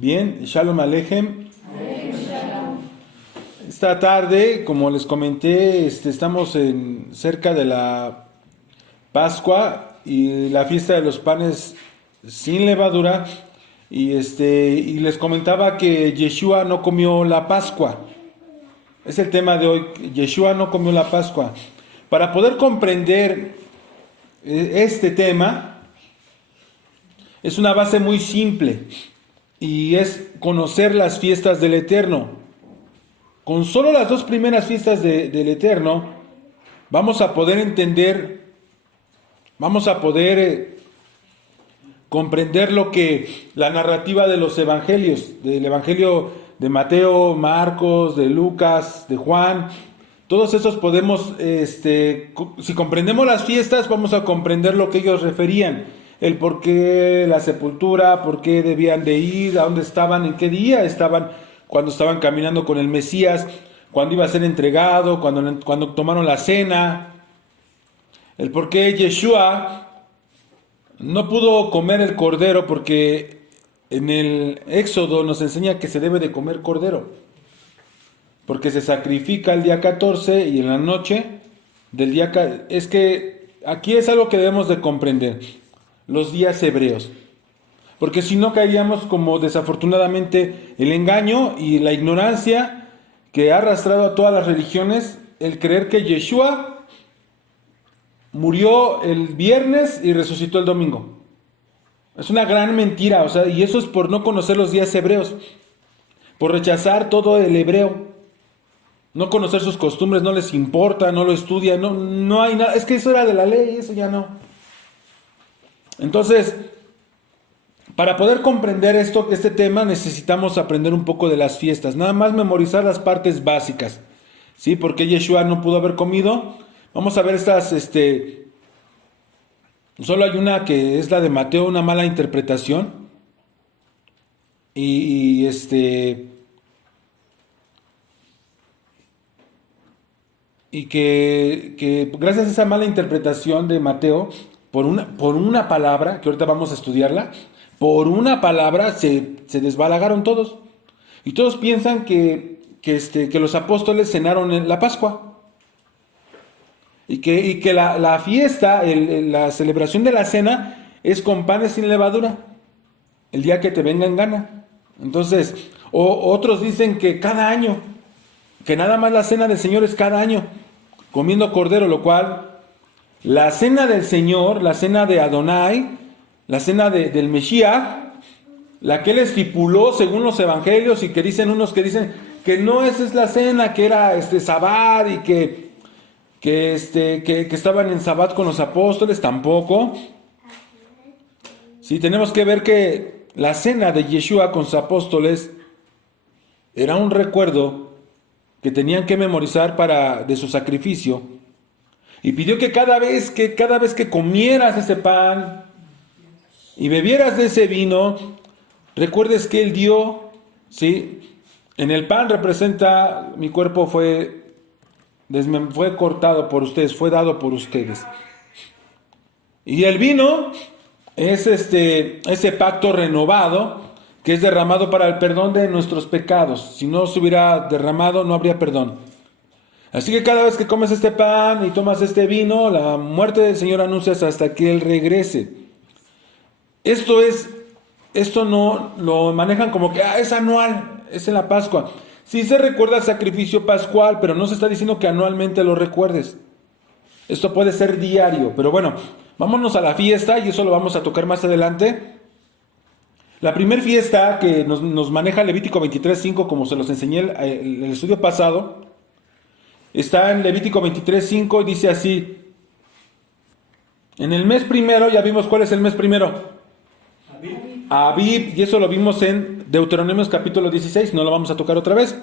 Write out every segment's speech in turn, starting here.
Bien, Shalom Aleichem. Esta tarde, como les comenté, estamos cerca de la Pascua y la fiesta de los panes sin levadura. Y les comentaba que Yeshua no comió la Pascua. Es el tema de hoy. Yeshua no comió la Pascua. Para poder comprender este tema, es una base muy simple y es conocer las fiestas del Eterno. Con solo las dos primeras fiestas del Eterno vamos a poder entender, vamos a poder comprender lo que la narrativa de los evangelios, del evangelio de Mateo, Marcos, de Lucas, de Juan, todos esos podemos, si comprendemos las fiestas, vamos a comprender lo que ellos referían, el por qué la sepultura, por qué debían de ir, a dónde estaban, en qué día estaban, cuando estaban caminando con el Mesías, cuando iba a ser entregado, cuando tomaron la cena, el por qué Yeshua no pudo comer el cordero, porque en el Éxodo nos enseña que se debe de comer cordero, porque se sacrifica el día 14 y en la noche del día... Es que aquí es algo que debemos de comprender, los días hebreos. Porque si no caeríamos como desafortunadamente el engaño y la ignorancia que ha arrastrado a todas las religiones, el creer que Yeshua murió el viernes y resucitó el domingo. Es una gran mentira, y eso es por no conocer los días hebreos, por rechazar todo el hebreo, no conocer sus costumbres, no les importa, no lo estudian, no hay nada, es que eso era de la ley, eso ya no. Entonces, para poder comprender este tema necesitamos aprender un poco de las fiestas, nada más memorizar las partes básicas, ¿sí? Porque Yeshua no pudo haber comido. Vamos a ver estas, solo hay una que es la de Mateo, una mala interpretación, y que gracias a esa mala interpretación de Mateo, por una palabra, que ahorita vamos a estudiarla, por una palabra se desbalagaron todos. Y todos piensan que los apóstoles cenaron en la Pascua. Y que la fiesta, la celebración de la cena es con panes sin levadura, el día que te venga en gana. Entonces, otros dicen que cada año, que nada más la cena del Señor es cada año, comiendo cordero, lo cual la cena del Señor, la cena de Adonai, la cena del Mesías, la que él estipuló según los evangelios, y que dicen unos que dicen que no esa es la cena, que era Sabbat y que estaban en Sabbat con los apóstoles, tampoco. Sí, tenemos que ver que la cena de Yeshua con sus apóstoles era un recuerdo que tenían que memorizar de su sacrificio, y pidió que cada vez que comieras ese pan y bebieras de ese vino, recuerdes que él dio, ¿sí? En el pan representa, mi cuerpo fue cortado por ustedes, fue dado por ustedes. Y el vino es ese pacto renovado que es derramado para el perdón de nuestros pecados. Si no se hubiera derramado, no habría perdón. Así que cada vez que comes este pan y tomas este vino, la muerte del Señor anuncias hasta que Él regrese. Esto no lo manejan como que es anual, es en la Pascua. Sí se recuerda el sacrificio pascual, pero no se está diciendo que anualmente lo recuerdes. Esto puede ser diario, pero bueno, vámonos a la fiesta y eso lo vamos a tocar más adelante. La primera fiesta que nos maneja Levítico 23:5, como se los enseñé el estudio pasado, está en Levítico 23:5 y dice así: en el mes primero, ya vimos cuál es el mes primero, Abib, y eso lo vimos en Deuteronomios capítulo 16, no lo vamos a tocar otra vez.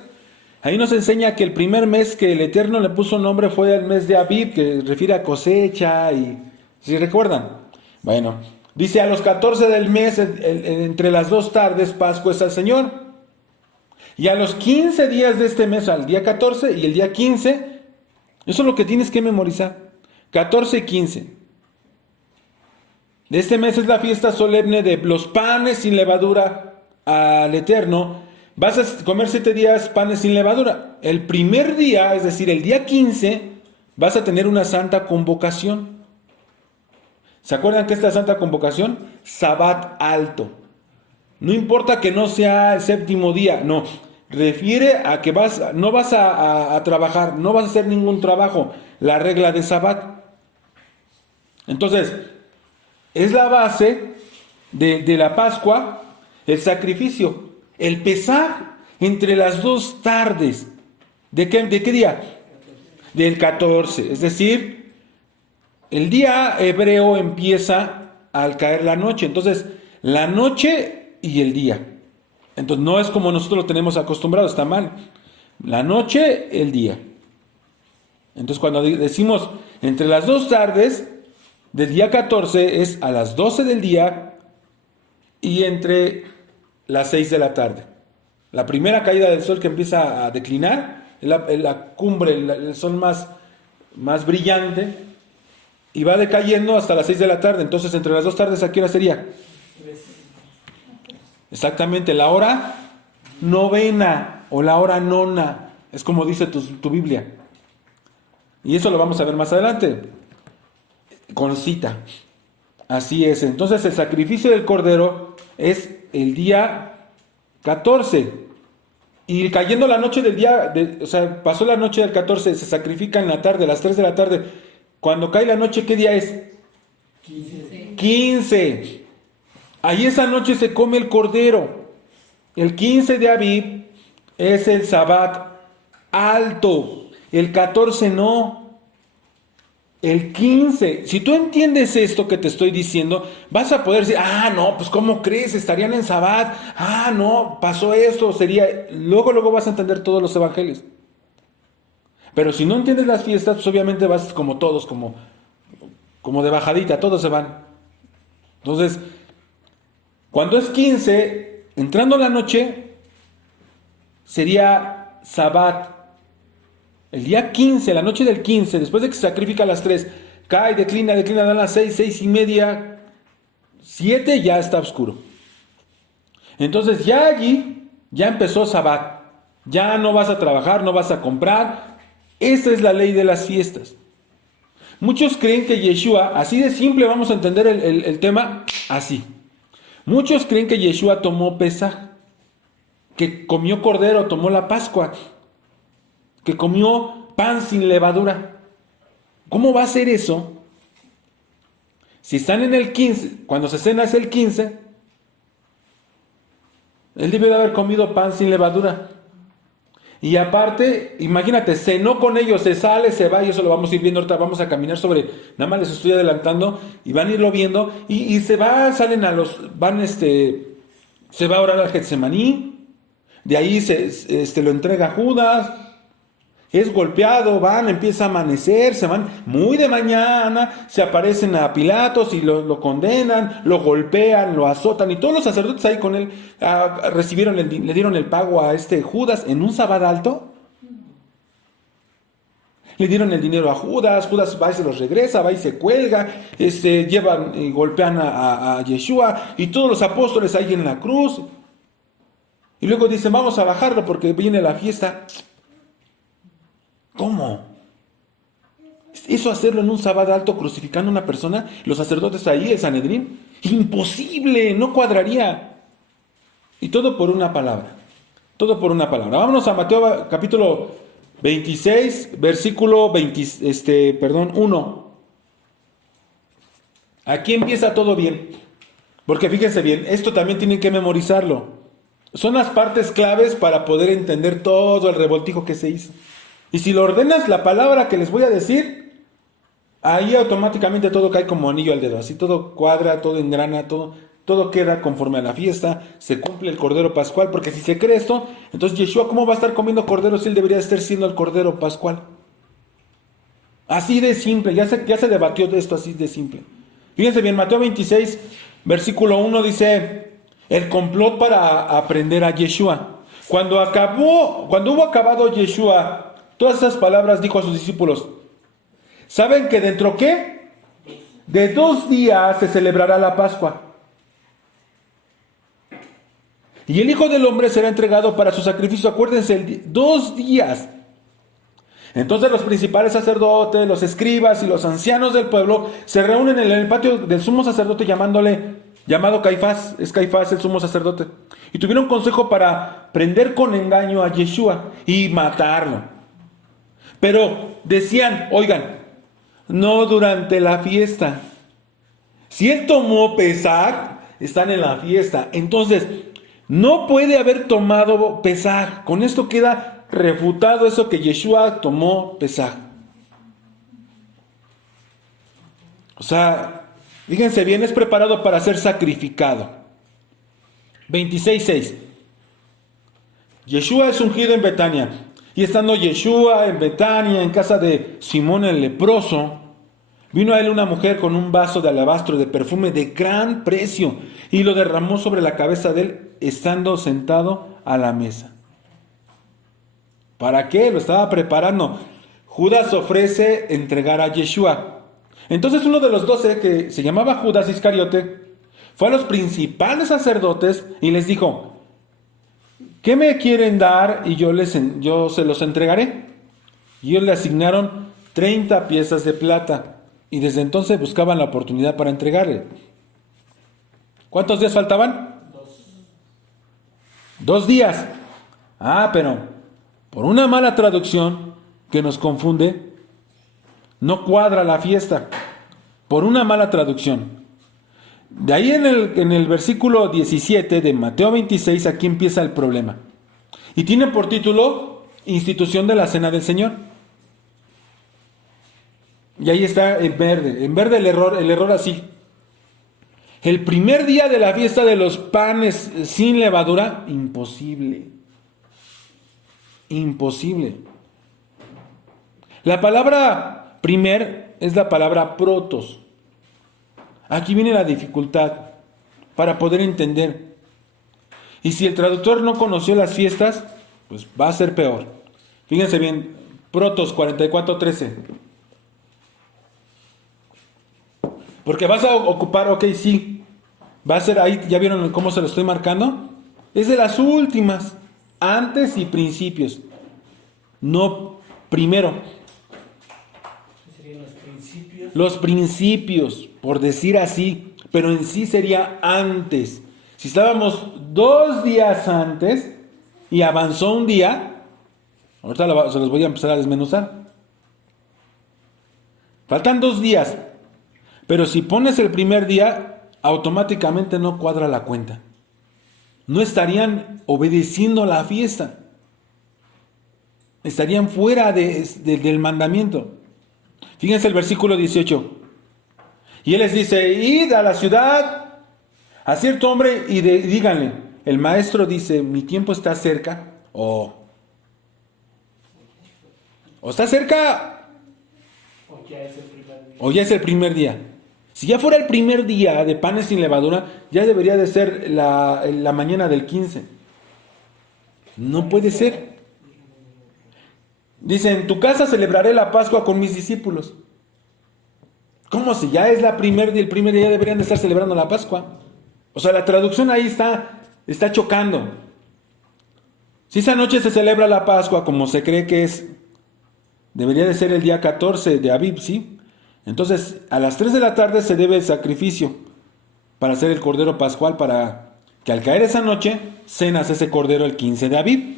Ahí nos enseña que el primer mes que el Eterno le puso nombre fue el mes de Abib, que refiere a cosecha, y ¿sí recuerdan? Bueno, dice a los 14 del mes, entre las 2 tardes, Pascua es al Señor. Y a los 15 días de este mes, al día 14 y el día 15, eso es lo que tienes que memorizar, 14 y 15. De este mes es la fiesta solemne de los panes sin levadura, al Eterno, vas a comer 7 días panes sin levadura. El primer día, es decir, el día 15, vas a tener una santa convocación. ¿Se acuerdan que esta santa convocación? Sabbat alto. No importa que no sea el séptimo día, no. Refiere a que no vas a trabajar, no vas a hacer ningún trabajo. La regla de Sabbat. Entonces, es la base de la Pascua, el sacrificio, el Pesaj entre las 2 tardes. ¿De qué día? Del 14. Es decir, el día hebreo empieza al caer la noche. Entonces, la noche y el día. Entonces, no es como nosotros lo tenemos acostumbrado, está mal. La noche, el día. Entonces, cuando decimos entre las 2 tardes del día 14 es a las 12 del día y entre las 6 de la tarde. La primera caída del sol que empieza a declinar, es la cumbre, el sol más brillante, y va decayendo hasta las 6 de la tarde. Entonces, entre las 2 tardes, ¿a qué hora sería? Exactamente, la hora novena o la hora nona, es como dice tu Biblia. Y eso lo vamos a ver más adelante, con cita. Así es. Entonces el sacrificio del cordero es el día 14. Y cayendo la noche del día, o sea, pasó la noche del 14, se sacrifica en la tarde, a las 3 de la tarde. Cuando cae la noche, ¿qué día es? 15. Ahí esa noche se come el cordero. El 15 de Aviv es el Sabbat alto. El 14 no. El 15, si tú entiendes esto que te estoy diciendo, vas a poder decir, no, pues ¿cómo crees? Estarían en Sabbat, no, pasó esto, luego vas a entender todos los evangelios. Pero si no entiendes las fiestas, pues obviamente vas como todos, como de bajadita, todos se van. Entonces, cuando es 15, entrando la noche, sería Sabbat. El día 15, la noche del 15, después de que se sacrifica a las 3, cae, declina, dan las 6, 6 y media, 7, ya está oscuro. Entonces ya allí, ya empezó Sabbat. Ya no vas a trabajar, no vas a comprar. Esa es la ley de las fiestas. Muchos creen que Yeshua, así de simple vamos a entender el tema, así. Muchos creen que Yeshua tomó Pesaj, que comió cordero, tomó la Pascua, que comió pan sin levadura. ¿Cómo va a ser eso? Si están en el 15, cuando se cena es el 15, él debió de haber comido pan sin levadura. Y aparte, imagínate, cenó con ellos, se sale, se va, y eso lo vamos a ir viendo ahorita, vamos a caminar sobre, nada más les estoy adelantando, y van a irlo viendo, y se va, se va a orar al Getsemaní, de ahí lo entrega a Judas, es golpeado, empieza a amanecer, se van muy de mañana, se aparecen a Pilatos y lo condenan, lo golpean, lo azotan, y todos los sacerdotes ahí con él le dieron el pago a Judas en un Sabbat alto. Le dieron el dinero a Judas va y se los regresa, va y se cuelga, llevan y golpean a Yeshua, y todos los apóstoles ahí en la cruz. Y luego dicen, vamos a bajarlo porque viene la fiesta. ¿Cómo? ¿Eso hacerlo en un Sabbat alto crucificando a una persona? Los sacerdotes ahí, el Sanedrín. Imposible, no cuadraría. Y todo por una palabra. Todo por una palabra. Vámonos a Mateo capítulo 26, versículo 1. Aquí empieza todo bien. Porque fíjense bien, esto también tienen que memorizarlo. Son las partes claves para poder entender todo el revoltijo que se hizo. Y si lo ordenas, la palabra que les voy a decir, ahí automáticamente todo cae como anillo al dedo. Así todo cuadra, todo engrana, todo queda conforme a la fiesta. Se cumple el Cordero Pascual, porque si se cree esto, entonces Yeshua, ¿cómo va a estar comiendo cordero si él debería estar siendo el Cordero Pascual? Así de simple, ya se debatió de esto así de simple. Fíjense bien, Mateo 26, versículo 1 dice, el complot para aprender a Yeshua. Cuando hubo acabado Yeshua todas esas palabras, dijo a sus discípulos, ¿saben que dentro qué? De 2 días se celebrará la Pascua. Y el Hijo del Hombre será entregado para su sacrificio. Acuérdense, 2 días. Entonces los principales sacerdotes, los escribas y los ancianos del pueblo se reúnen en el patio del sumo sacerdote llamado Caifás. Es Caifás el sumo sacerdote. Y tuvieron consejo para prender con engaño a Yeshua y matarlo. Pero decían, oigan, no durante la fiesta. Si él tomó Pesaj, están en la fiesta. Entonces, no puede haber tomado Pesaj. Con esto queda refutado eso que Yeshua tomó Pesaj. O sea, fíjense bien, es preparado para ser sacrificado. 26:6. Yeshua es ungido en Betania. Y estando Yeshua en Betania, en casa de Simón el leproso, vino a él una mujer con un vaso de alabastro de perfume de gran precio y lo derramó sobre la cabeza de él, estando sentado a la mesa. ¿Para qué? Lo estaba preparando. Judas ofrece entregar a Yeshua. Entonces uno de los 12, que se llamaba Judas Iscariote, fue a los principales sacerdotes y les dijo, ¿qué me quieren dar? Y yo se los entregaré. Y ellos le asignaron 30 piezas de plata. Y desde entonces buscaban la oportunidad para entregarle. ¿Cuántos días faltaban? 2 días. Pero por una mala traducción que nos confunde, no cuadra la fiesta. Por una mala traducción. De ahí en el versículo 17 de Mateo 26, aquí empieza el problema. Y tiene por título Institución de la Cena del Señor. Y ahí está en verde el error así. El primer día de la fiesta de los panes sin levadura, imposible. La palabra primer es la palabra protos. Aquí viene la dificultad para poder entender. Y si el traductor no conoció las fiestas, pues va a ser peor. Fíjense bien, Protos 44:13. Porque vas a ocupar, sí, va a ser ahí, ¿ya vieron cómo se lo estoy marcando? Es de las últimas, antes y principios, no primero. ¿Serían los principios? Los principios, por decir así, pero en sí sería antes. Si estábamos 2 días antes y avanzó un día, ahorita se los voy a empezar a desmenuzar. Faltan 2 días. Pero si pones el primer día, automáticamente no cuadra la cuenta. No estarían obedeciendo la fiesta. Estarían fuera del mandamiento. Fíjense el versículo 18. Y él les dice, id a la ciudad a cierto hombre y díganle, el maestro dice, mi tiempo está cerca. O está cerca. O ya es el primer día. Si ya fuera el primer día de panes sin levadura, ya debería de ser la mañana del 15. No puede ser. Dice, en tu casa celebraré la Pascua con mis discípulos. ¿Cómo si ya es el primer día ya deberían de estar celebrando la Pascua? O sea, la traducción ahí está chocando. Si esa noche se celebra la Pascua como se cree que es, debería de ser el día 14 de Abib, ¿sí? Entonces, a las 3 de la tarde se debe el sacrificio para hacer el cordero pascual, para que al caer esa noche, cenas ese cordero el 15 de Abib,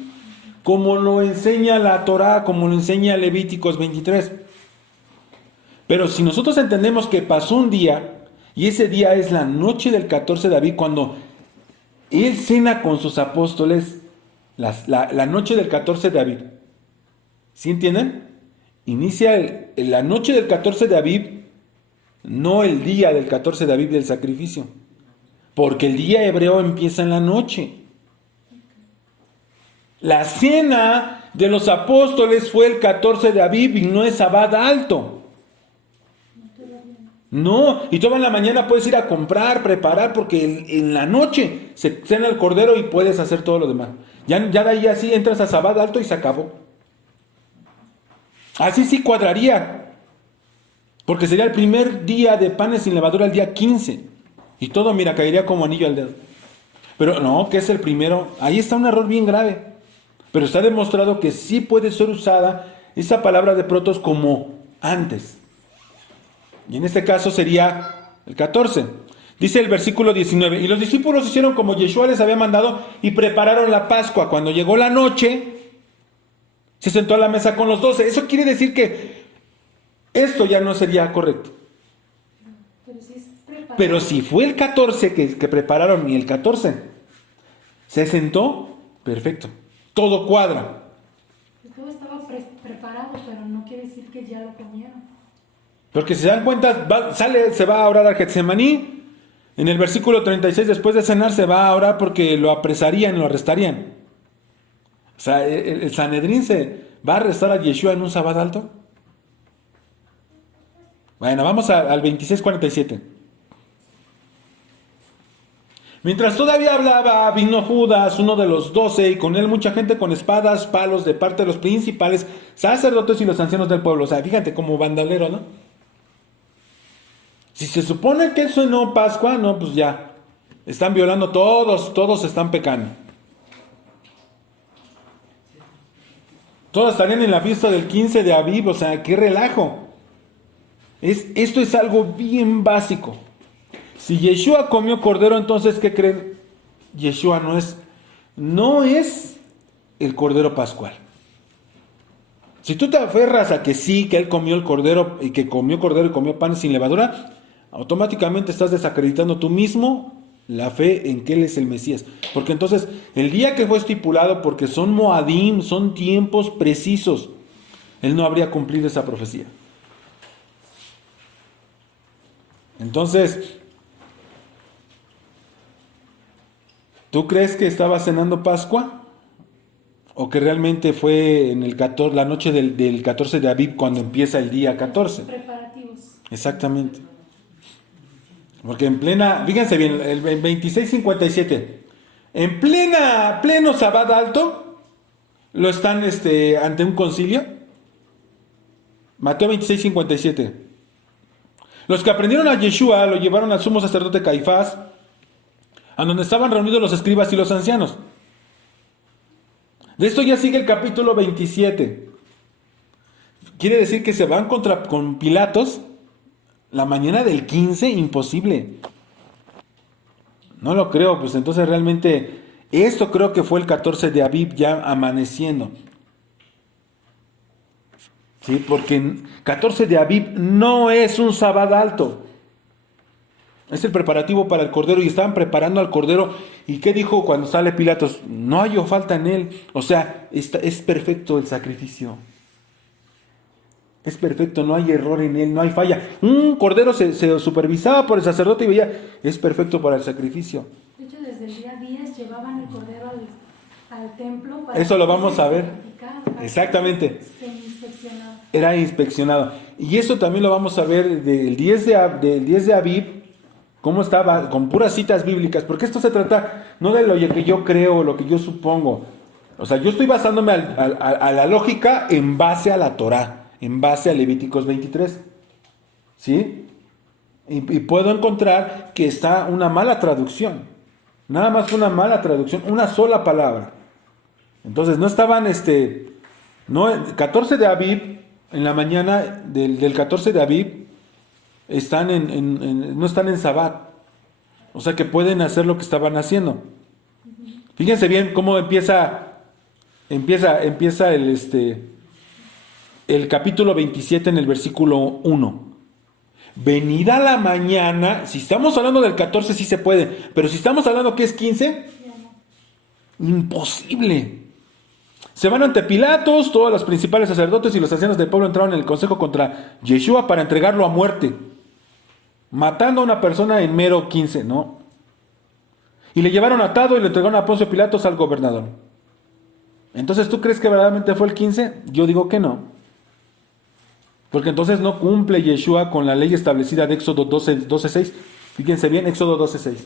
como lo enseña la Torá, como lo enseña Levíticos 23. Pero si nosotros entendemos que pasó un día, y ese día es la noche del 14 de Abib, cuando él cena con sus apóstoles, la noche del 14 de Abib. ¿Sí entienden? Inicia la noche del 14 de Abib, no el día del 14 de Abib del sacrificio. Porque el día hebreo empieza en la noche. La cena de los apóstoles fue el 14 de Abib y no es Sabbat alto. No, y toda en la mañana puedes ir a comprar, preparar, porque en la noche se cena el cordero y puedes hacer todo lo demás. Ya de ahí así entras a Sabbat alto y se acabó. Así sí cuadraría, porque sería el primer día de panes sin levadura el día 15. Y todo, mira, caería como anillo al dedo. Pero no, que es el primero. Ahí está un error bien grave. Pero está demostrado que sí puede ser usada esa palabra de protos como antes. Y en este caso sería el 14. Dice el versículo 19, y los discípulos hicieron como Yeshua les había mandado y prepararon la Pascua. Cuando llegó la noche, se sentó a la mesa con los 12. Eso quiere decir que esto ya no sería correcto. Pero si fue el 14 que prepararon y el 14 se sentó, perfecto. Todo cuadra. Todo estaba preparado, pero no quiere decir que ya lo comieron. Porque si se dan cuenta, se va a orar a Getsemaní. En el versículo 36, después de cenar, se va a orar porque lo apresarían, lo arrestarían. O sea, el Sanedrín se va a arrestar a Yeshua en un sábado alto. Bueno, vamos al 26:47. Mientras todavía hablaba, vino Judas, uno de los 12, y con él mucha gente con espadas, palos, de parte de los principales sacerdotes y los ancianos del pueblo. O sea, fíjate como bandolero, ¿no? Si se supone que eso no Pascua, no, pues ya. Están violando todos están pecando. Todos estarían en la fiesta del 15 de Aviv, o sea, qué relajo. Esto es algo bien básico. Si Yeshua comió cordero, entonces, ¿qué creen? Yeshua no es el cordero pascual. Si tú te aferras a que sí, que él comió el cordero y que comió cordero y comió pan sin levadura, automáticamente estás desacreditando tú mismo la fe en que él es el Mesías. Porque entonces, el día que fue estipulado, porque son Moadim, son tiempos precisos, él no habría cumplido esa profecía. Entonces, ¿tú crees que estaba cenando Pascua? ¿O que realmente fue en la noche del 14 de Aviv cuando empieza el día 14? Preparativos. Exactamente. Porque fíjense bien, el 26:57, en pleno Sabbat alto, lo están ante un concilio. Mateo 26:57. Los que aprendieron a Yeshua lo llevaron al sumo sacerdote Caifás, a donde estaban reunidos los escribas y los ancianos. De esto ya sigue el capítulo 27. Quiere decir que se van con Pilatos la mañana del 15, imposible. No lo creo, pues entonces realmente esto creo que fue el 14 de Aviv ya amaneciendo. Sí, porque 14 de Aviv no es un sábado alto. Es el preparativo para el cordero y estaban preparando al cordero. ¿Y qué dijo cuando sale Pilatos? No hay falta en él. O sea, es perfecto el sacrificio. Es perfecto, no hay error en él, no hay falla. Un cordero se supervisaba por el sacerdote y veía, es perfecto para el sacrificio. De hecho, desde el día 10 llevaban el cordero al templo para eso lo vamos a ver. Exactamente. Inspeccionado. Era inspeccionado. Y eso también lo vamos a ver del 10 de Aviv, cómo estaba, con puras citas bíblicas, porque esto se trata no de lo que yo creo o lo que yo supongo. O sea, yo estoy basándome a la lógica en base a la Torá, en base a Levíticos 23. ¿Sí? Y puedo encontrar que está una mala traducción. Nada más una mala traducción, una sola palabra. Entonces no estaban, 14 de Aviv, en la mañana del 14 de Aviv, no están en Sabbat. O sea que pueden hacer lo que estaban haciendo. Fíjense bien cómo empieza el capítulo 27 en el versículo 1. Venida la mañana, si estamos hablando del 14 sí se puede, pero si estamos hablando que es 15, imposible. Se van ante Pilatos, todos los principales sacerdotes y los ancianos del pueblo entraron en el consejo contra Yeshua para entregarlo a muerte, matando a una persona en mero 15, ¿no? Y le llevaron atado y le entregaron a Poncio Pilatos al gobernador. Entonces, ¿tú crees que verdaderamente fue el 15? Yo digo que no. Porque entonces no cumple Yeshua con la ley establecida de Éxodo 12:6. Fíjense bien, Éxodo 12:6.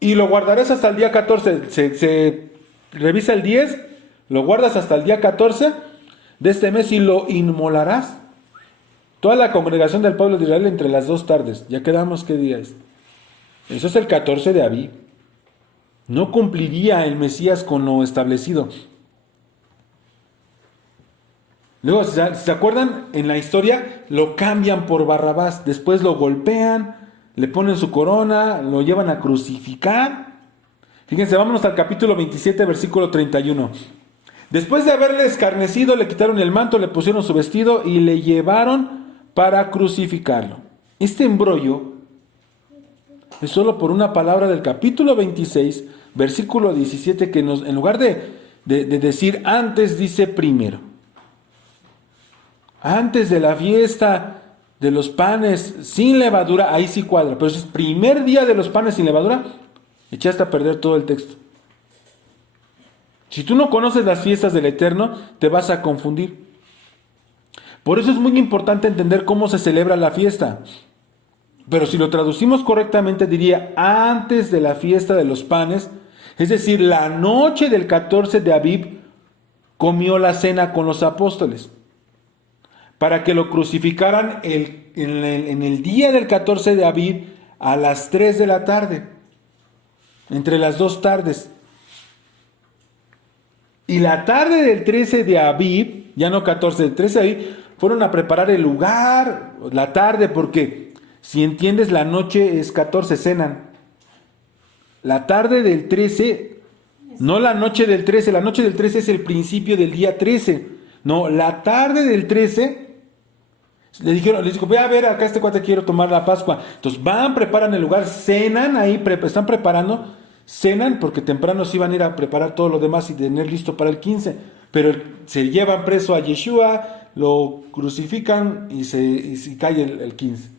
Y lo guardarás hasta el día 14. Se revisa el 10, lo guardas hasta el día 14 de este mes y lo inmolarás. Toda la congregación del pueblo de Israel entre las 2 tardes. Ya quedamos, ¿qué día es? Eso es el 14 de Aviv. No cumpliría el Mesías con lo establecido. Luego, si se acuerdan, en la historia lo cambian por Barrabás. Después lo golpean, le ponen su corona, lo llevan a crucificar. Fíjense, vámonos al capítulo 27, versículo 31. Después de haberle escarnecido, le quitaron el manto, le pusieron su vestido y le llevaron para crucificarlo. Este embrollo es solo por una palabra del capítulo 26, versículo 17, que nos, en lugar de decir antes, dice primero. Antes de la fiesta de los panes sin levadura, ahí sí cuadra. Pero si es primer día de los panes sin levadura, echaste a perder todo el texto. Si tú no conoces las fiestas del Eterno, te vas a confundir. Por eso es muy importante entender cómo se celebra la fiesta. Pero si lo traducimos correctamente, diría antes de la fiesta de los panes, es decir, la noche del 14 de Abib, comió la cena con los apóstoles, para que lo crucificaran en el día del 14 de Abib a las 3 de la tarde, entre las dos tardes. Y la tarde del 13 de Abib, ya no 14, del 13 de Abib, fueron a preparar el lugar, la tarde, porque si entiendes, la noche es 14, cenan. La tarde del 13, no la noche del 13, la noche del 13 es el principio del día 13. No, la tarde del 13, les dijo, voy a ver, acá este cuate quiero tomar la Pascua. Entonces van, preparan el lugar, cenan ahí, están preparando, cenan, porque temprano sí van a ir a preparar todo lo demás y tener listo para el 15. Pero se llevan preso a Yeshua, lo crucifican y se cae el 15.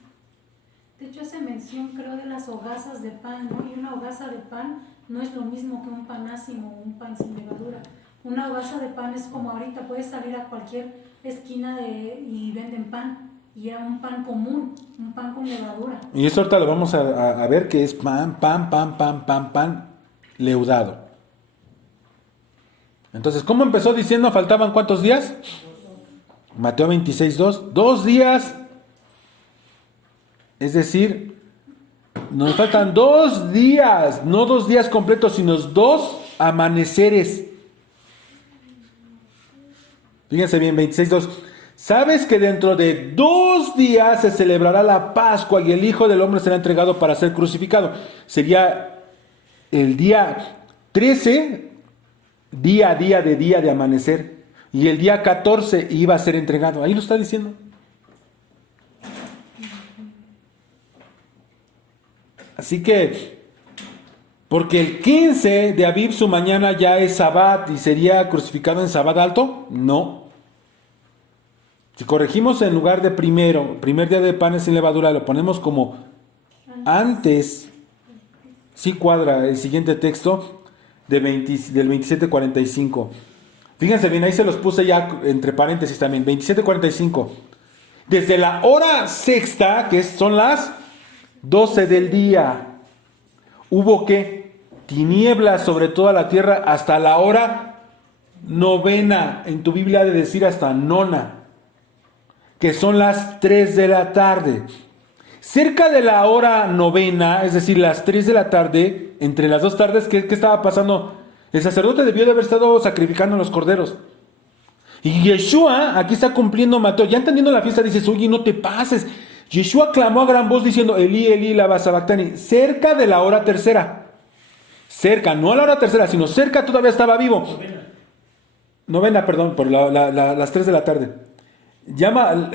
De hecho, hace mención, creo, de las hogazas de pan, ¿no? Y una hogaza de pan no es lo mismo que un panásimo o un pan sin levadura. Una hogaza de pan es como ahorita, puedes salir a cualquier esquina y venden pan. Y era un pan común, un pan con levadura. Y eso ahorita lo vamos a ver, que es pan leudado. Entonces, ¿cómo empezó diciendo faltaban cuántos días? Mateo 26:2. 2 días. Es decir, nos faltan 2 días, no 2 días completos, sino 2 amaneceres. Fíjense bien, 26:2. ¿Sabes que dentro de 2 días se celebrará la Pascua y el Hijo del Hombre será entregado para ser crucificado? Sería el día 13, día de amanecer. Y el día 14 iba a ser entregado. Ahí lo está diciendo. Así que, porque el 15 de Abib su mañana ya es Sabbat y sería crucificado en Sabbat alto, no. Si corregimos en lugar de primer día de panes sin levadura, lo ponemos como antes, sí cuadra el siguiente texto del 27:45. Fíjense bien, ahí se los puse ya entre paréntesis también, 27:45. Desde la hora sexta, que son las 12 del día, hubo que tinieblas sobre toda la tierra hasta la hora novena. En tu Biblia ha de decir hasta nona, que son las 3 de la tarde. Cerca de la hora novena, es decir, las 3 de la tarde, entre las dos tardes, ¿qué estaba pasando? El sacerdote debió de haber estado sacrificando los corderos. Y Yeshua aquí está cumpliendo Mateo. Ya entendiendo la fiesta, dices, oye, no te pases. Yeshua clamó a gran voz diciendo, Elí, Elí, lama sabactani, cerca de la hora tercera. Cerca, no a la hora tercera, sino cerca, todavía estaba vivo. Novena, perdón, por las 3 de la tarde. Llama,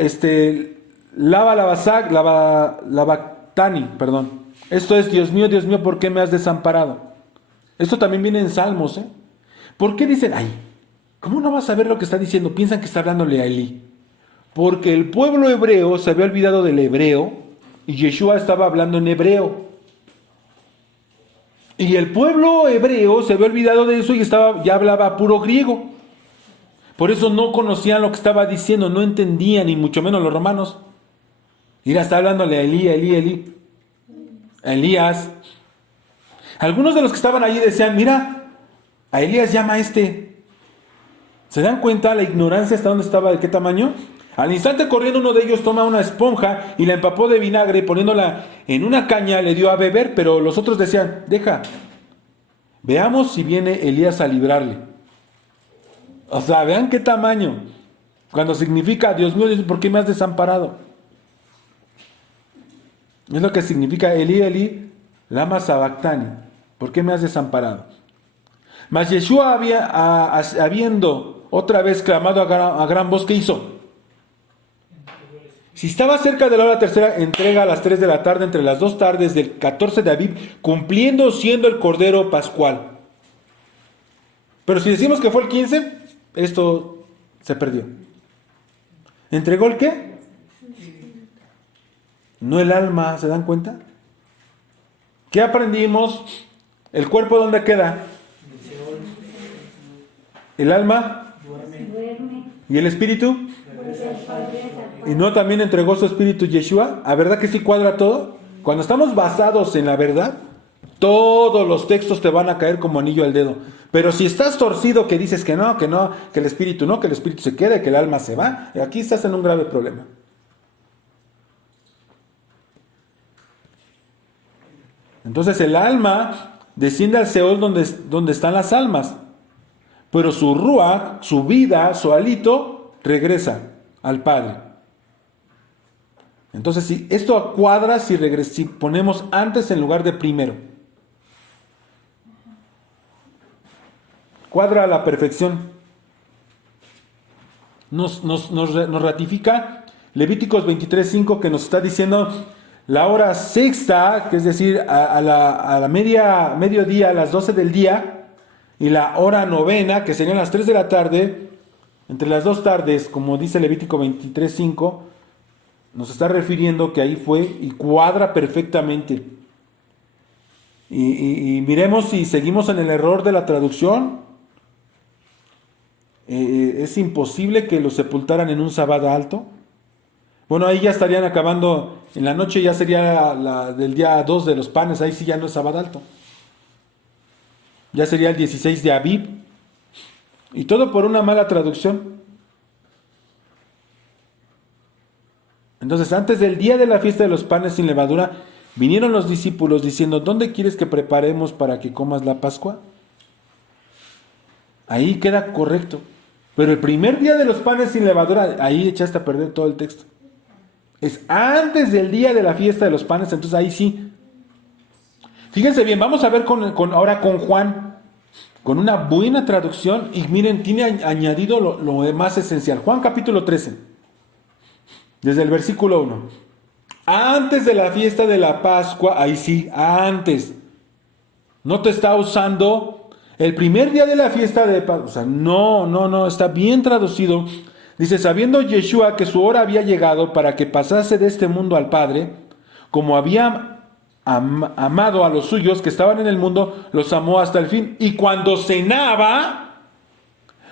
lavactani, perdón. Esto es, Dios mío, ¿por qué me has desamparado? Esto también viene en Salmos, ¿eh? ¿Por qué dicen, ay, cómo no vas a ver lo que está diciendo? Piensan que está hablándole a Elí. Porque el pueblo hebreo se había olvidado del hebreo y Yeshua estaba hablando en hebreo. Y el pueblo hebreo se había olvidado de eso y ya hablaba puro griego. Por eso no conocían lo que estaba diciendo, no entendían, ni mucho menos los romanos. Mira, está hablándole a Elí, a Elías. Algunos de los que estaban allí decían, mira, a Elías llama a este. ¿Se dan cuenta la ignorancia hasta dónde estaba, de qué tamaño? Al instante corriendo uno de ellos toma una esponja y la empapó de vinagre y poniéndola en una caña le dio a beber, pero los otros decían, deja. Veamos si viene Elías a librarle. O sea, vean qué tamaño. Cuando significa, Dios mío, ¿por qué me has desamparado? Es lo que significa Elí, Elí, lama sabactani. ¿Por qué me has desamparado? Mas Yeshua habiendo otra vez clamado a gran voz, ¿qué hizo? Si estaba cerca de la hora tercera, entrega a las 3 de la tarde, entre las 2 tardes del 14 de Abib, cumpliendo siendo el Cordero Pascual. Pero si decimos que fue el 15, esto se perdió. ¿Entregó el qué? No el alma, ¿se dan cuenta? ¿Qué aprendimos? ¿El cuerpo dónde queda? ¿El alma? ¿Y el espíritu? ¿Y no también entregó su espíritu Yeshua? ¿A verdad que sí cuadra todo? Cuando estamos basados en la verdad, todos los textos te van a caer como anillo al dedo. Pero si estás torcido que dices que no, que el espíritu no, que el espíritu se quede, que el alma se va, aquí estás en un grave problema. Entonces el alma desciende al Seol donde están las almas. Pero su ruach, su vida, su alito, regresa al Padre. Entonces, si esto cuadra, si ponemos antes en lugar de primero. Cuadra a la perfección. Nos ratifica Levíticos 23:5, que nos está diciendo la hora sexta, que es decir, a la mediodía, a las 12 del día, y la hora novena, que serían las 3 de la tarde, entre las 2 tardes, como dice Levítico 23:5, nos está refiriendo que ahí fue y cuadra perfectamente. Y miremos si seguimos en el error de la traducción. Es imposible que los sepultaran en un sábado alto. Bueno, ahí ya estarían acabando, en la noche ya sería la del día 2 de los panes, ahí sí ya no es sábado alto. Ya sería el 16 de Abib. Y todo por una mala traducción. Entonces, antes del día de la fiesta de los panes sin levadura, vinieron los discípulos diciendo, ¿dónde quieres que preparemos para que comas la Pascua? Ahí queda correcto. Pero el primer día de los panes sin levadura, ahí echaste a perder todo el texto. Es antes del día de la fiesta de los panes, entonces ahí sí. Fíjense bien, vamos a ver ahora con Juan, con una buena traducción, y miren, tiene añadido lo más esencial. Juan capítulo 13, desde el versículo 1. Antes de la fiesta de la Pascua, ahí sí, antes. No te está usando el primer día de la fiesta de Pascua. O sea, no, está bien traducido. Dice, sabiendo Yeshua que su hora había llegado para que pasase de este mundo al Padre, como había amado a los suyos que estaban en el mundo, los amó hasta el fin. Y cuando cenaba,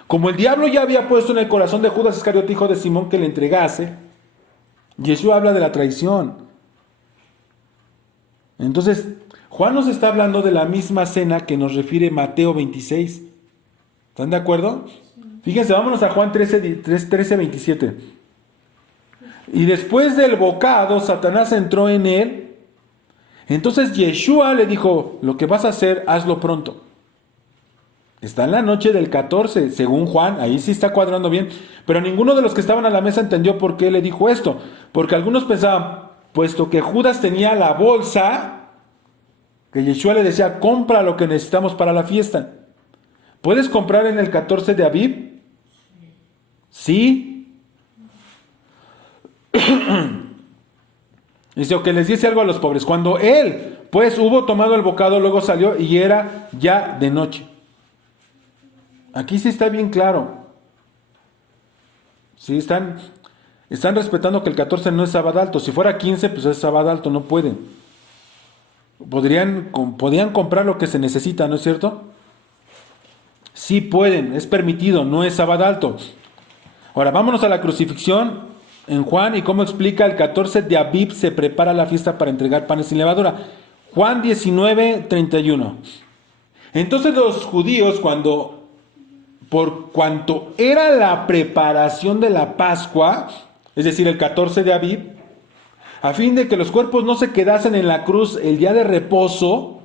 como el diablo ya había puesto en el corazón de Judas Iscariote, hijo de Simón, que le entregase, Yeshua habla de la traición. Entonces, Juan nos está hablando de la misma cena que nos refiere Mateo 26. ¿Están de acuerdo? Fíjense, vámonos a Juan 13:27. Y después del bocado, Satanás entró en él. Entonces Yeshua le dijo, lo que vas a hacer, hazlo pronto. Está en la noche del 14, según Juan, ahí sí está cuadrando bien. Pero ninguno de los que estaban a la mesa entendió por qué le dijo esto. Porque algunos pensaban, puesto que Judas tenía la bolsa, que Yeshua le decía, compra lo que necesitamos para la fiesta. ¿Puedes comprar en el 14 de Abib? Sí. Dice, o que les diese algo a los pobres. Cuando él, pues, hubo tomado el bocado, luego salió y era ya de noche. Aquí sí está bien claro. Sí, están respetando que el 14 no es sábado alto. Si fuera 15, pues es sábado alto, no pueden. Podrían comprar lo que se necesita, ¿no es cierto? Sí pueden, es permitido, no es sábado alto. Ahora, vámonos a la crucifixión en Juan y cómo explica el 14 de Abib se prepara la fiesta para entregar panes sin levadura. Juan 19:31. Entonces los judíos, por cuanto era la preparación de la Pascua, es decir, el 14 de Abib, a fin de que los cuerpos no se quedasen en la cruz el día de reposo,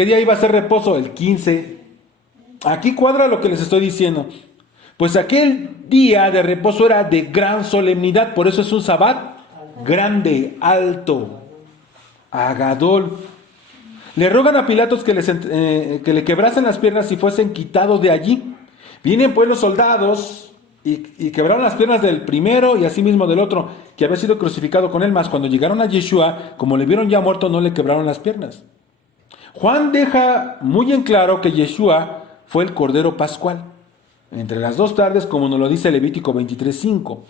¿Qué día iba a ser reposo? El 15. Aquí cuadra lo que les estoy diciendo. Pues aquel día de reposo era de gran solemnidad, por eso es un sabbat grande, alto, agadol. Le rogan a Pilatos que le quebrasen las piernas y fuesen quitados de allí. Vienen pues los soldados y quebraron las piernas del primero y asimismo del otro, que había sido crucificado con él. Mas cuando llegaron a Yeshua, como le vieron ya muerto, no le quebraron las piernas. Juan deja muy en claro que Yeshua fue el Cordero Pascual, entre las dos tardes, como nos lo dice Levítico 23:5.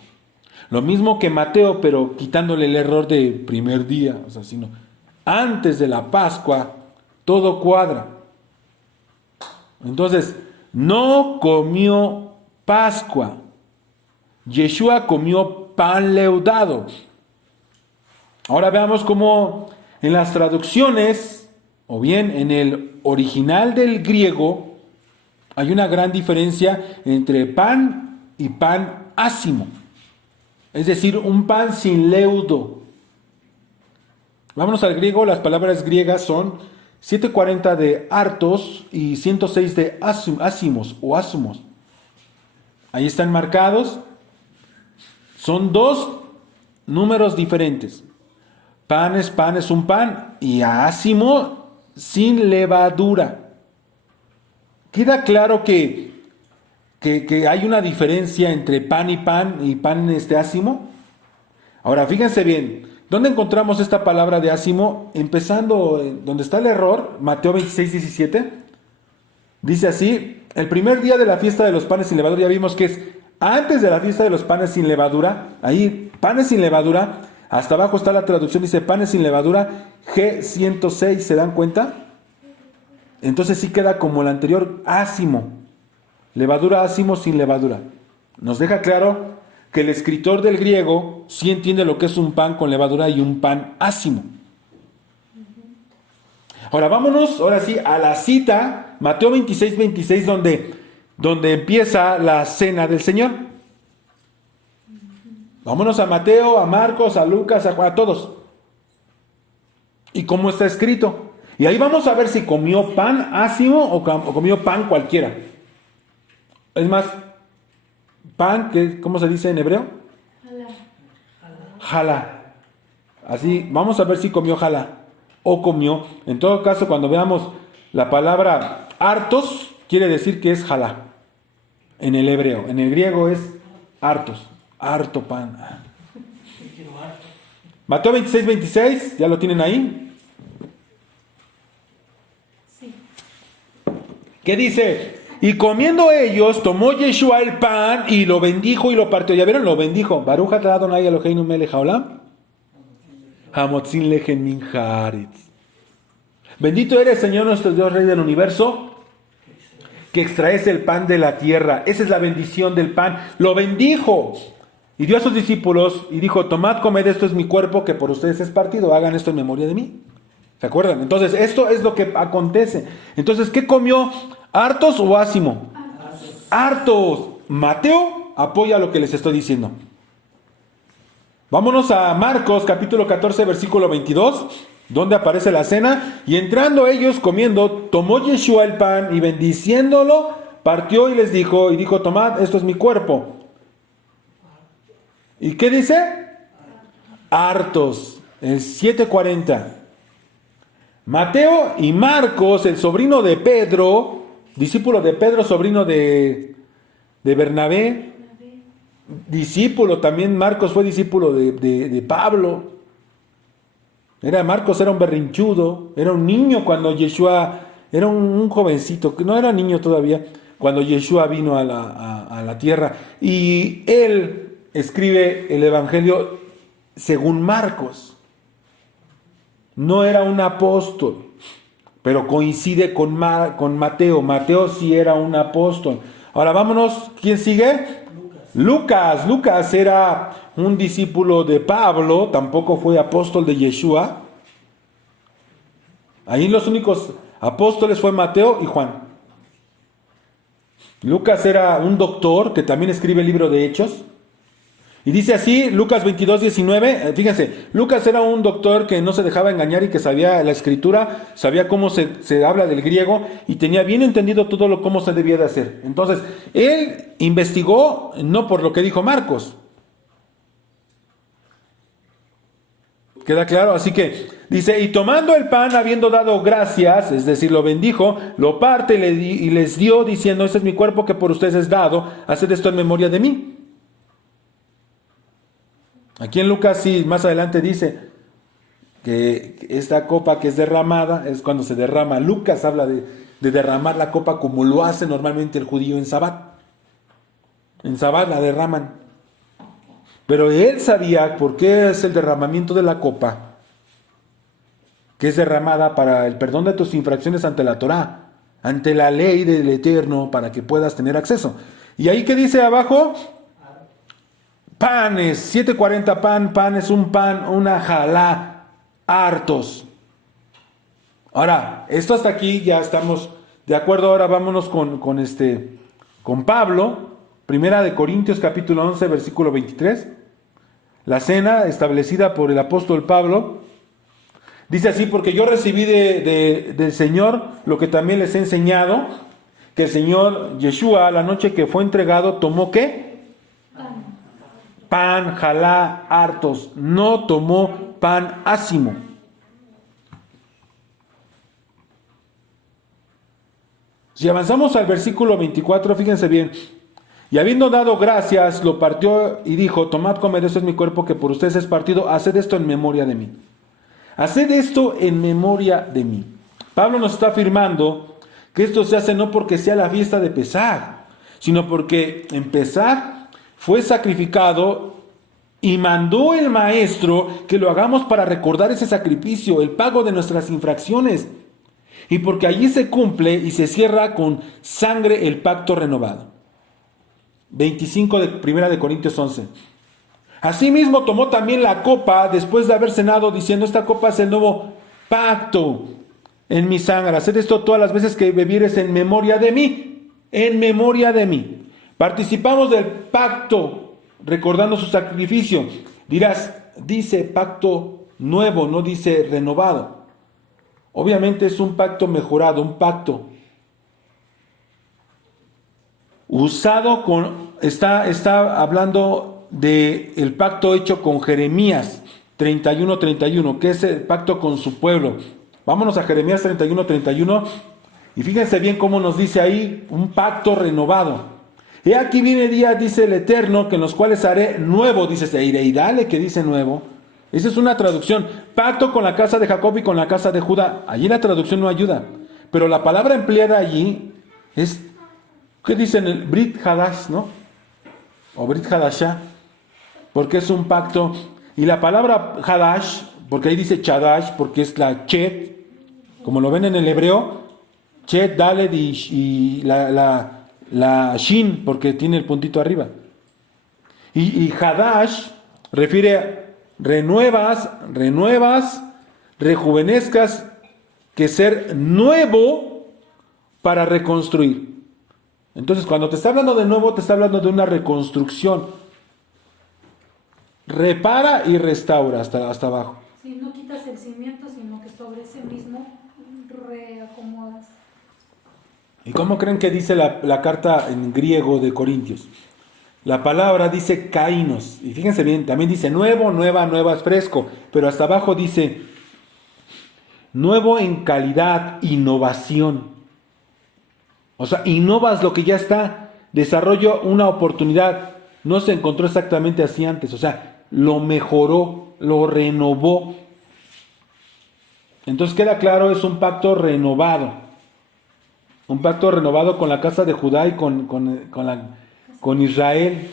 Lo mismo que Mateo, pero quitándole el error de primer día, o sea, sino antes de la Pascua, todo cuadra. Entonces, no comió Pascua. Yeshua comió pan leudado. Ahora veamos cómo en las traducciones, o bien en el original del griego, hay una gran diferencia entre pan y pan ácimo. Es decir, un pan sin leudo. Vámonos al griego. Las palabras griegas son 740 de artos y 106 de ácimos o ásumos. Ahí están marcados. Son dos números diferentes. Pan es un pan y ácimo sin levadura. Queda claro que hay una diferencia entre pan y pan ácimo. Ahora, fíjense bien, ¿dónde encontramos esta palabra de ácimo? Empezando donde está el error, Mateo 26:17. Dice así: el primer día de la fiesta de los panes sin levadura, ya vimos que es antes de la fiesta de los panes sin levadura. Ahí, panes sin levadura, hasta abajo está la traducción, dice panes sin levadura, G106, ¿se dan cuenta? Entonces sí queda como el anterior, ácimo. Levadura, ácimo, sin levadura. Nos deja claro que el escritor del griego sí entiende lo que es un pan con levadura y un pan ácimo. Ahora vámonos, ahora sí, a la cita, Mateo 26:26, donde empieza la cena del Señor. Vámonos a Mateo, a Marcos, a Lucas, a Juan, a todos. ¿Y cómo está escrito? Y ahí vamos a ver si comió pan ácimo o comió pan cualquiera. Es más, pan, ¿cómo se dice en hebreo? Jalá. Así, vamos a ver si comió jalá o comió. En todo caso, cuando veamos la palabra hartos, quiere decir que es jalá. En el hebreo. En el griego es hartos. Harto pan. Mateo 26:26, ¿ya lo tienen ahí? ¿Qué dice? Y comiendo ellos, tomó Yeshua el pan y lo bendijo y lo partió. ¿Ya vieron? Lo bendijo. Baruch atah Adonai Eloheinu melech haolam, hamotzin lechem min haaretz. Bendito eres, Señor nuestro Dios, Rey del universo, que extraes el pan de la tierra. Esa es la bendición del pan. Lo bendijo. Y dio a sus discípulos y dijo: tomad, comed, esto es mi cuerpo que por ustedes es partido. Hagan esto en memoria de mí. ¿Se acuerdan? Entonces, esto es lo que acontece. Entonces, ¿qué comió? ¿Hartos o ácimo? Hartos. Mateo apoya lo que les estoy diciendo. Vámonos a Marcos capítulo 14 versículo 22, donde aparece la cena. Y entrando ellos comiendo, tomó Yeshua el pan y bendiciéndolo, partió y les dijo, tomad, esto es mi cuerpo. ¿Y qué dice? Hartos. El 7:40. Mateo y Marcos, el sobrino de Pedro, discípulo de Pedro, sobrino de Bernabé, discípulo también. Marcos fue discípulo de Pablo. Marcos era un berrinchudo, era un niño cuando Yeshua, era un jovencito, que no era niño todavía, cuando Yeshua vino a la tierra. Y él escribe el Evangelio según Marcos. No era un apóstol, pero coincide con Mateo. Mateo sí era un apóstol. Ahora vámonos, ¿quién sigue? Lucas. Lucas era un discípulo de Pablo, tampoco fue apóstol de Yeshua. Ahí los únicos apóstoles fue Mateo y Juan. Lucas era un doctor que también escribe el libro de Hechos. Y dice así, Lucas 22:19, fíjense, Lucas era un doctor que no se dejaba engañar y que sabía la escritura, sabía cómo se habla del griego y tenía bien entendido todo lo cómo se debía de hacer. Entonces, él investigó, no por lo que dijo Marcos. ¿Queda claro? Así que dice, y tomando el pan, habiendo dado gracias, es decir, lo bendijo, lo parte y les dio, diciendo, este es mi cuerpo que por ustedes es dado, haced esto en memoria de mí. Aquí en Lucas sí, más adelante dice que esta copa que es derramada es cuando se derrama. Lucas habla de derramar la copa como lo hace normalmente el judío en Sabbat. En Sabbat la derraman. Pero él sabía por qué es el derramamiento de la copa, que es derramada para el perdón de tus infracciones ante la Torá, ante la ley del Eterno, para que puedas tener acceso. Y ahí que dice abajo, panes, 740 pan es un pan, una jalá, hartos. Ahora, esto hasta aquí ya estamos de acuerdo. Ahora vámonos con Pablo, Primera de Corintios capítulo 11, versículo 23. La cena establecida por el apóstol Pablo. Dice así, porque yo recibí del Señor lo que también les he enseñado, que el Señor Yeshua, la noche que fue entregado, tomó ¿qué? Pan, jalá, hartos. No tomó pan ácimo. Si avanzamos al versículo 24, fíjense bien. Y habiendo dado gracias, lo partió y dijo, tomad, comed, esto es mi cuerpo que por ustedes es partido, haced esto en memoria de mí. Haced esto en memoria de mí. Pablo nos está afirmando que esto se hace no porque sea la fiesta de Pesaj, sino porque en Pesaj fue sacrificado y mandó el maestro que lo hagamos para recordar ese sacrificio, el pago de nuestras infracciones. Y porque allí se cumple y se cierra con sangre el pacto renovado. 25 de Primera de Corintios 11. Asimismo tomó también la copa después de haber cenado, diciendo, esta copa es el nuevo pacto en mi sangre. Haced esto todas las veces que bebieres en memoria de mí. En memoria de mí. Participamos del pacto recordando su sacrificio. Dirás, dice pacto nuevo, no dice renovado. Obviamente es un pacto mejorado, un pacto usado está hablando del pacto hecho con Jeremías 31:31, que es el pacto con su pueblo. Vámonos a Jeremías 31:31 y fíjense bien cómo nos dice ahí un pacto renovado. He aquí viene día, dice el Eterno, que en los cuales haré nuevo, dice, y dale que dice nuevo. Esa es una traducción, pacto con la casa de Jacob y con la casa de Judá. Allí la traducción no ayuda, pero la palabra empleada allí es, ¿qué dicen? El Brit Hadash, ¿no? O Brit Hadashah, porque es un pacto. Y la palabra Hadash, porque ahí dice Chadash, porque es la Chet, como lo ven en el hebreo, Chet, Daled y la Shin, porque tiene el puntito arriba. Y Hadash refiere a renuevas, rejuvenezcas, que ser nuevo para reconstruir. Entonces, cuando te está hablando de nuevo, te está hablando de una reconstrucción. Repara y restaura hasta abajo. Si no quitas el cimiento, sino que sobre ese mismo reacomodas. ¿Y cómo creen que dice la carta en griego de Corintios? La palabra dice kainos. Y fíjense bien, también dice nuevo, nueva, es fresco. Pero hasta abajo dice nuevo en calidad, innovación. O sea, innovas lo que ya está. Desarrollo una oportunidad. No se encontró exactamente así antes. O sea, lo mejoró, lo renovó. Entonces queda claro, es un pacto renovado. Un pacto renovado con la casa de Judá y con Israel,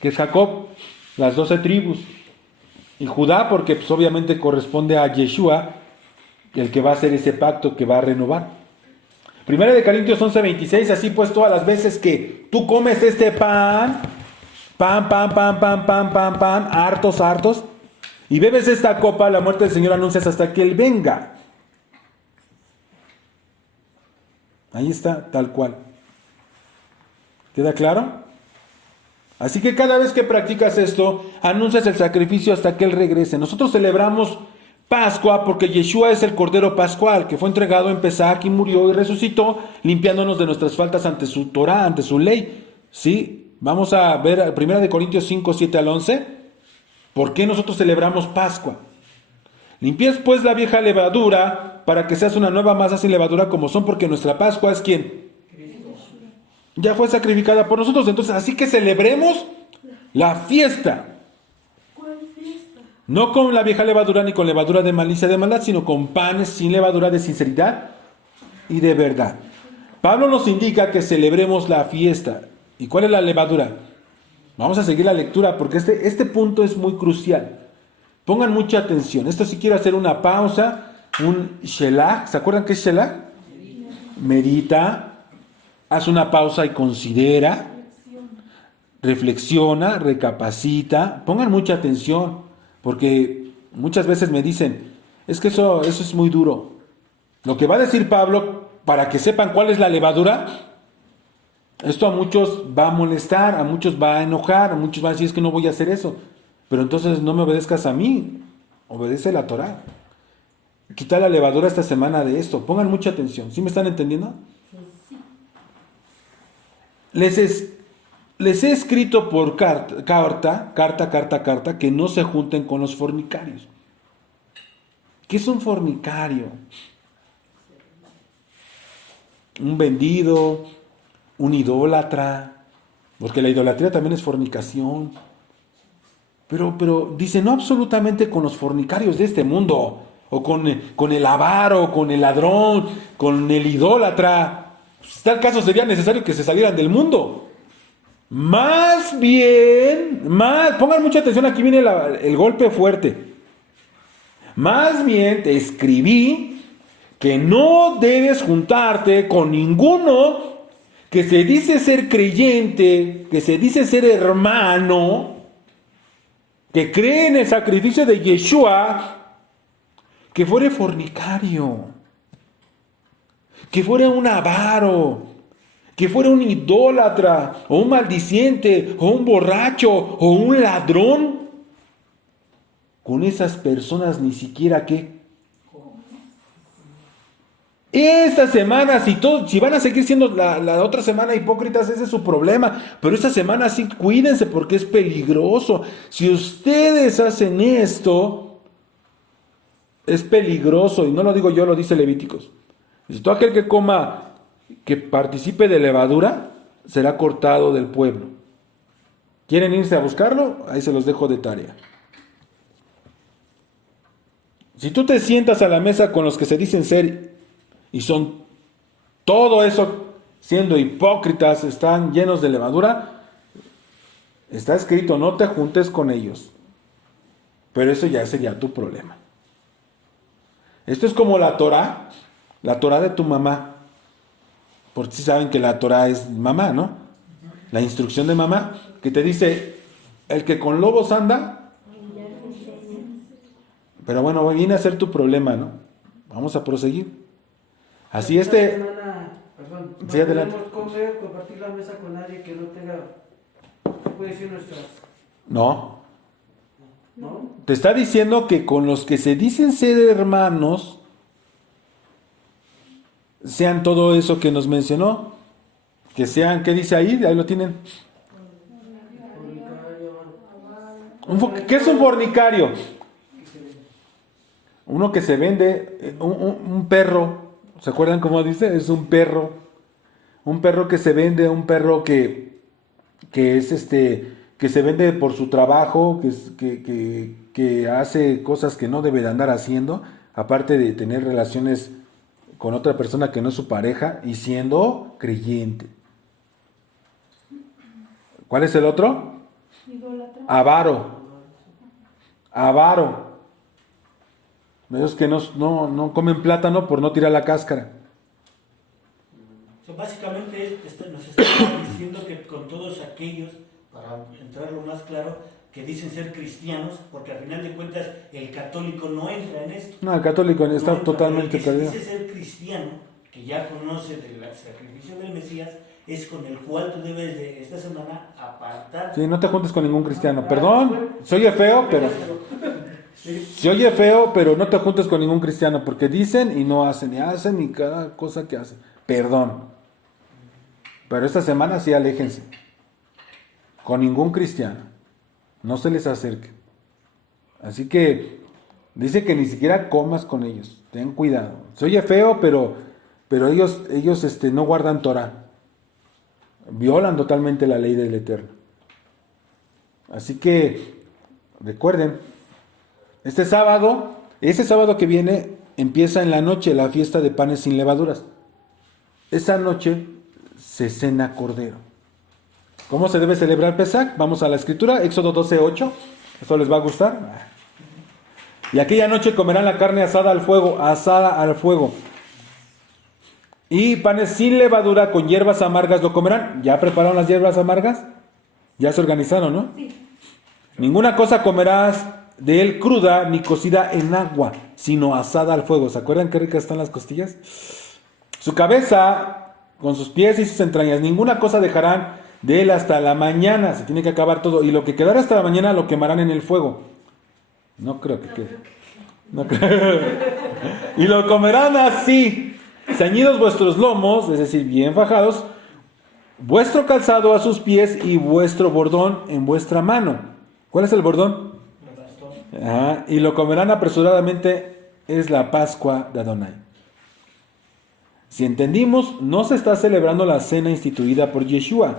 que es Jacob, las 12 tribus. Y Judá porque pues, obviamente corresponde a Yeshua, el que va a hacer ese pacto que va a renovar. Primera de Corintios 11:26, así pues todas las veces que tú comes este pan, hartos, y bebes esta copa, la muerte del Señor anuncias hasta que Él venga. Ahí está, tal cual. ¿Queda claro? Así que cada vez que practicas esto, anuncias el sacrificio hasta que Él regrese. Nosotros celebramos Pascua porque Yeshua es el Cordero Pascual que fue entregado en Pesaj y murió y resucitó, limpiándonos de nuestras faltas ante su Torah, ante su ley. ¿Sí? Vamos a ver 1 Corintios 5, 7 al 11. ¿Por qué nosotros celebramos Pascua? Limpies pues la vieja levadura para que seas una nueva masa sin levadura como son, porque nuestra Pascua es ¿quién? Ya fue sacrificada por nosotros. Entonces, así que celebremos la fiesta. ¿Cuál fiesta? No con la vieja levadura ni con levadura de malicia de maldad, sino con panes sin levadura de sinceridad y de verdad. Pablo nos indica que celebremos la fiesta. ¿Y cuál es la levadura? Vamos a seguir la lectura porque este punto es muy crucial. Pongan mucha atención. Esto sí quiero hacer una pausa, un shelah. ¿Se acuerdan qué es shelah? Medita. Haz una pausa y considera, reflexiona, recapacita. Pongan mucha atención, porque muchas veces me dicen, es que eso es muy duro. Lo que va a decir Pablo, para que sepan cuál es la levadura, esto a muchos va a molestar, a muchos va a enojar, a muchos van a decir, es que no voy a hacer eso. Pero entonces no me obedezcas a mí, obedece la Torah. Quita la levadura esta semana de esto. Pongan mucha atención. ¿Sí me están entendiendo? Les he escrito por carta, que no se junten con los fornicarios. ¿Qué es un fornicario? Un vendido, un idólatra, porque la idolatría también es fornicación. Pero dice, no absolutamente con los fornicarios de este mundo, o con el avaro, con el ladrón, con el idólatra. En tal caso sería necesario que se salieran del mundo. Más bien, pongan mucha atención, aquí viene el golpe fuerte. Más bien te escribí que no debes juntarte con ninguno que se dice ser creyente, que se dice ser hermano, que cree en el sacrificio de Yeshua, que fuere fornicario, que fuera un avaro, que fuera un idólatra, o un maldiciente, o un borracho, o un ladrón. Con esas personas ni siquiera que. Esta semana, si van a seguir siendo la otra semana hipócritas, ese es su problema. Pero esta semana sí cuídense porque es peligroso. Si ustedes hacen esto, es peligroso. Y no lo digo yo, lo dice Levíticos. Dice, todo aquel que coma, que participe de levadura, será cortado del pueblo. ¿Quieren irse a buscarlo? Ahí se los dejo de tarea. Si tú te sientas a la mesa con los que se dicen ser y son todo eso, siendo hipócritas, están llenos de levadura, está escrito, no te juntes con ellos. Pero eso ya sería tu problema. Esto es como la Torah de tu mamá. Porque sí saben que la Torah es mamá, ¿no? La instrucción de mamá, que te dice, el que con lobos anda. Pero bueno, viene a ser tu problema, ¿no? Vamos a proseguir. Así No sí, adelante. podemos comer, compartir la mesa con nadie que no tenga, puede decir nuestras, No. ¿no? Te está diciendo que con los que se dicen ser hermanos, sean todo eso que nos mencionó. Que sean, ¿qué dice ahí? Ahí lo tienen. ¿Qué es un fornicario? Uno que se vende, un perro. ¿Se acuerdan cómo dice? Es un perro. Un perro que se vende, un perro que es que se vende por su trabajo, que hace cosas que no debe de andar haciendo, aparte de tener relaciones con otra persona que no es su pareja y siendo creyente. ¿Cuál es el otro? Idólatra. Avaro. Esos que no comen plátano por no tirar la cáscara. Básicamente nos está diciendo que con todos aquellos, para entrarlo más claro, que dicen ser cristianos, porque al final de cuentas el católico no entra en esto. No, el católico está totalmente perdido. perdido. El que se dice ser cristiano, que ya conoce del sacrificio del Mesías, es con el cual tú debes de esta semana apartar. Sí, no te juntes con ningún cristiano. Perdón, se oye feo, pero... Se oye feo, pero no te juntes con ningún cristiano, porque dicen y no hacen, y hacen y cada cosa que hacen. Perdón. Pero esta semana sí aléjense. Con ningún cristiano. No se les acerque. Así que dice que ni siquiera comas con ellos. Ten cuidado. Se oye feo, pero ellos no guardan Torah. Violan totalmente la ley del Eterno. Así que recuerden, ese sábado que viene, empieza en la noche la fiesta de panes sin levaduras. Esa noche se cena cordero. ¿Cómo se debe celebrar Pesach? Vamos a la escritura, Éxodo 12:8. ¿Esto les va a gustar? Y aquella noche comerán la carne asada al fuego. Y panes sin levadura con hierbas amargas lo comerán. ¿Ya prepararon las hierbas amargas? Ya se organizaron, ¿no? Sí. Ninguna cosa comerás de él cruda ni cocida en agua, sino asada al fuego. ¿Se acuerdan qué ricas están las costillas? Su cabeza con sus pies y sus entrañas, ninguna cosa dejarán de él hasta la mañana. Se tiene que acabar todo. Y lo que quedara hasta la mañana lo quemarán en el fuego. No creo que quede. No creo. Y lo comerán así, ceñidos vuestros lomos, es decir, bien fajados, vuestro calzado a sus pies y vuestro bordón en vuestra mano. ¿Cuál es el bordón? Ajá. Y lo comerán apresuradamente, es la Pascua de Adonai. Si entendimos, no se está celebrando la cena instituida por Yeshua,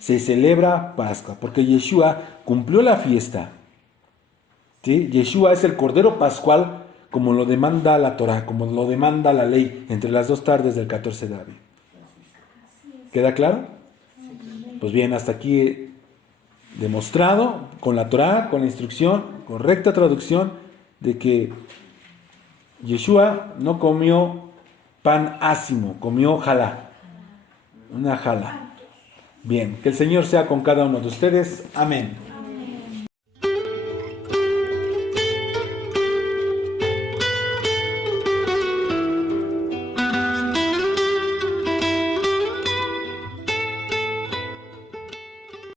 se celebra Pascua, porque Yeshua cumplió la fiesta. ¿Sí? Yeshua es el Cordero Pascual, como lo demanda la Torah, como lo demanda la ley, entre las 2 tardes del 14 de Aviv. ¿Queda claro? Pues bien, hasta aquí demostrado con la Torah, con la instrucción, correcta traducción, de que Yeshua no comió pan ácimo, comió jalá, una jalá. Bien, que el Señor sea con cada uno de ustedes. Amén.